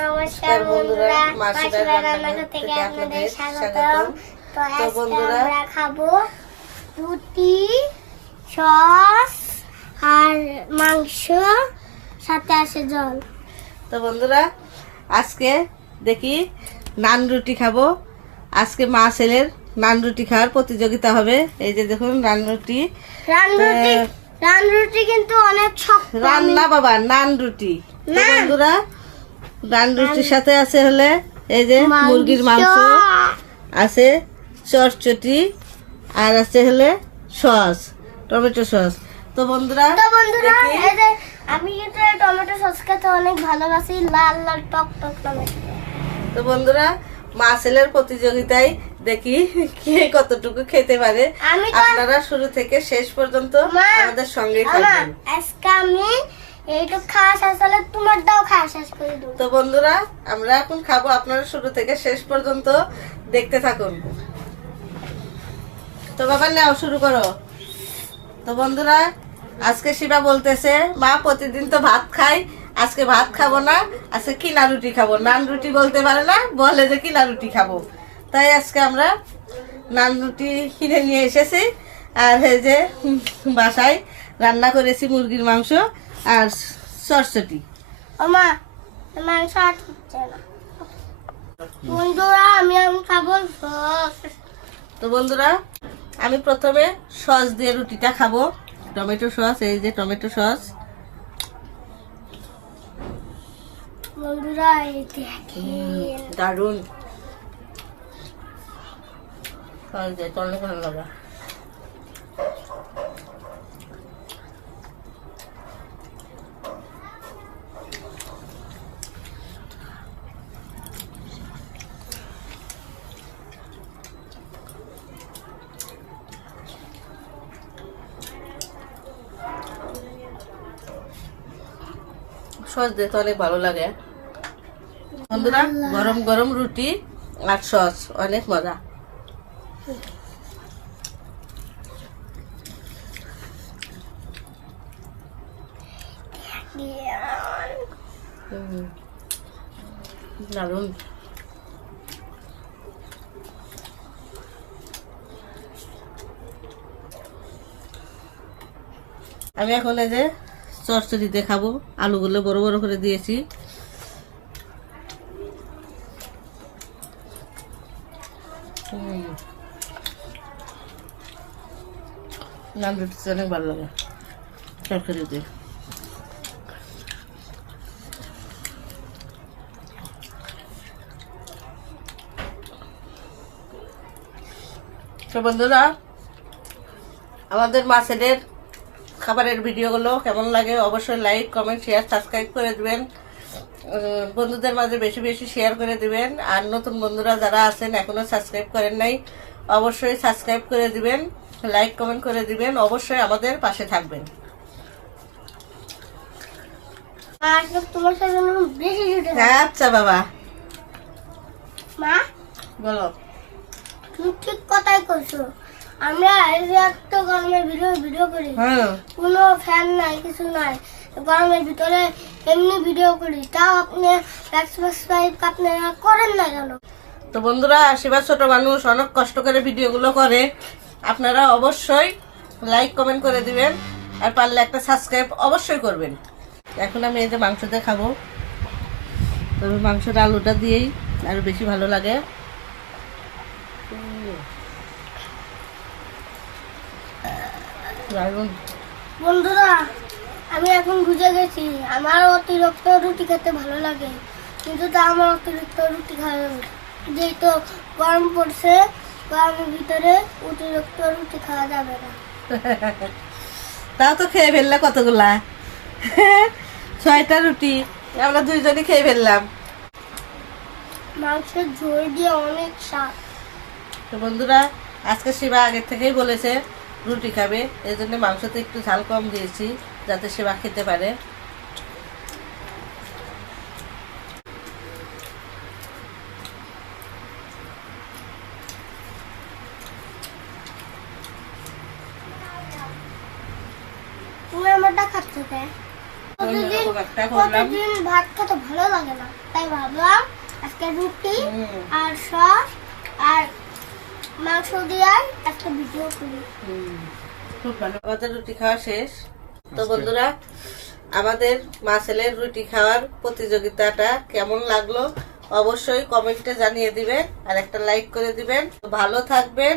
নমস্কার বন্ধুরা, মাসিবাড়ি রান্নাঘর থেকে আপনাদের স্বাগতম। তো আজকে আমরা খাবো রুটি, সস আর মাংস, সাথে আছে জল। তো বন্ধুরা, আজকে দেখি নান রুটি খাবো। আজকে মা ছেলের নান রুটি খাওয়ার প্রতিযোগিতা হবে। এই যে দেখুন নান রুটি। নান রুটি কিন্তু অনেক শক্ত। রান্না বাবা, নান রুটি। তো বন্ধুরা, নান রুটির সাথে আছে হলে এই যে মুরগির মাংস, আছে চটচটি, আর আছে হলে সস, টমেটো সস। তো বন্ধুরা এই যে আমি কিন্তু টমেটো সস খেতে অনেক ভালোবাসি, লাল লাল টক টক টমেটো। তো বন্ধুরা, মা ছেলের প্রতিযোগিতায় দেখি কে কতটুকু খেতে পারে। আপনারা শুরু থেকে শেষ পর্যন্ত আমাদের সঙ্গে থাকবেন। আজকে আমি এইটুক খাওয়া শেষ হলে তোমারটাও খাওয়া শেষ করে দেবো। তো বন্ধুরা, আমরা এখন খাবো, আপনারা শুরু থেকে শেষ পর্যন্ত দেখতে থাকুন। তো বাবা নাও, শুরু করো। তো বন্ধুরা, আজকে শিবা বলতেছে মা প্রতিদিন তো ভাত খাই, আজকে ভাত খাবো না, আজকে কিনা রুটি খাবো। নান রুটি বলতে পারে না, বলে যে কিনা রুটি খাবো। তাই আজকে আমরা নান রুটি কিনে নিয়ে এসেছি। আর এই যে বাসায় রান্না করেছি মুরগির মাংস আর চটচটি। ওমা, মাংস আর হচ্ছে না। বন্ধুরা, আমি খাবো সস। তো বন্ধুরা, আমি প্রথমে সস দিয়ে রুটিটা খাবো। টমেটো সস, এই যে টমেটো সস। বন্ধুরা, এই দেখেন দারুন সস দিয়ে অনেক ভালো লাগে। সস দিয়ে তো অনেক ভালো লাগে বন্ধুরা। গরম গরম রুটি আর সস অনেক মজা। দারুন। আমি এখন এই যে চটচড়িতে খাবো। আলুগুলো বড় বড় করে দিয়েছি। নান রুটি অনেক ভালো লাগে চটচড়িতে। তো বন্ধুরা, আমাদের মা ছেলের খাবারের ভিডিওগুলো কেমন লাগে অবশ্যই লাইক, কমেন্ট, শেয়ার, সাবস্ক্রাইব করে দিবেন। বন্ধুদের মাঝে বেশি বেশি শেয়ার করে দিবেন। আর নতুন বন্ধুরা যারা আছেন এখনো সাবস্ক্রাইব করেন নাই, অবশ্যই সাবস্ক্রাইব করে দিবেন, লাইক কমেন্ট করে দিবেন, অবশ্যই আমাদের পাশে থাকবেন। আচ্ছা বাবা, মা বলো। তুমি ঠিক কথাই কইছো। আমরা এই যে একটা গরমের ভিডিও করি, কোনো ফ্যান নাই, কিছু নাই, গরমের ভিতরে এমনি ভিডিও করি, তাও আপনি সাবস্ক্রাইব আপনারা করেন না কেন? তো বন্ধুরা, শিবা ছোট মানুষ অনেক কষ্ট করে ভিডিওগুলো করে, আপনারা অবশ্যই লাইক কমেন্ট করে দিবেন, আর পারলে একটা সাবস্ক্রাইব অবশ্যই করবেন। এখন আমি এই যে মাংসতে খাবো, তবে মাংসটা আলুটা দিয়েই আরো বেশি ভালো লাগে। বন্ধুরা, আমি এখন বুঝে গেছি আমার অতিরিক্ত রুটি খেতে ভালো লাগে, কিন্তু তা আমার অতিরিক্ত রুটি খাওয়া যাবে না। যেহেতু গরম পড়ছে, গরমের ভিতরে অতিরিক্ত রুটি খাওয়া যাবে না। তাও তো খেয়ে ফেললে কতগুলা, 6টা রুটি আমরা দুইজনই খেয়ে ফেললাম। মাংসের ঝোল দিয়ে অনেক স্বাদ। তো বন্ধুরা, আজকে শিবা আগের থেকেই বলেছে রুটি খাবে, এই জন্য মাংসতে একটু ঝাল কম দিয়েছি যাতে শিবা খেতে পারে। তুমি আমারটা খাচ্ছো তাই? প্রতিদিন ভাত খেতে ভালো লাগে না। তাই ভাবলাম আজকে রুটি আর সস আর মাংস দিয়ে একটা ভিডিও করি। খুব ভালো। আমাদের রুটি খাওয়া শেষ। তো বন্ধুরা, আমাদের মা ছেলের রুটি খাওয়ার প্রতিযোগিতাটা কেমন লাগলো অবশ্যই কমেন্টে জানিয়ে দিবেন, আর একটা লাইক করে দিবেন। ভালো থাকবেন,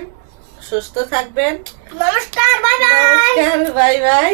সুস্থ থাকবেন। নমস্কার, বাই বাই। নমস্কার, বাই বাই।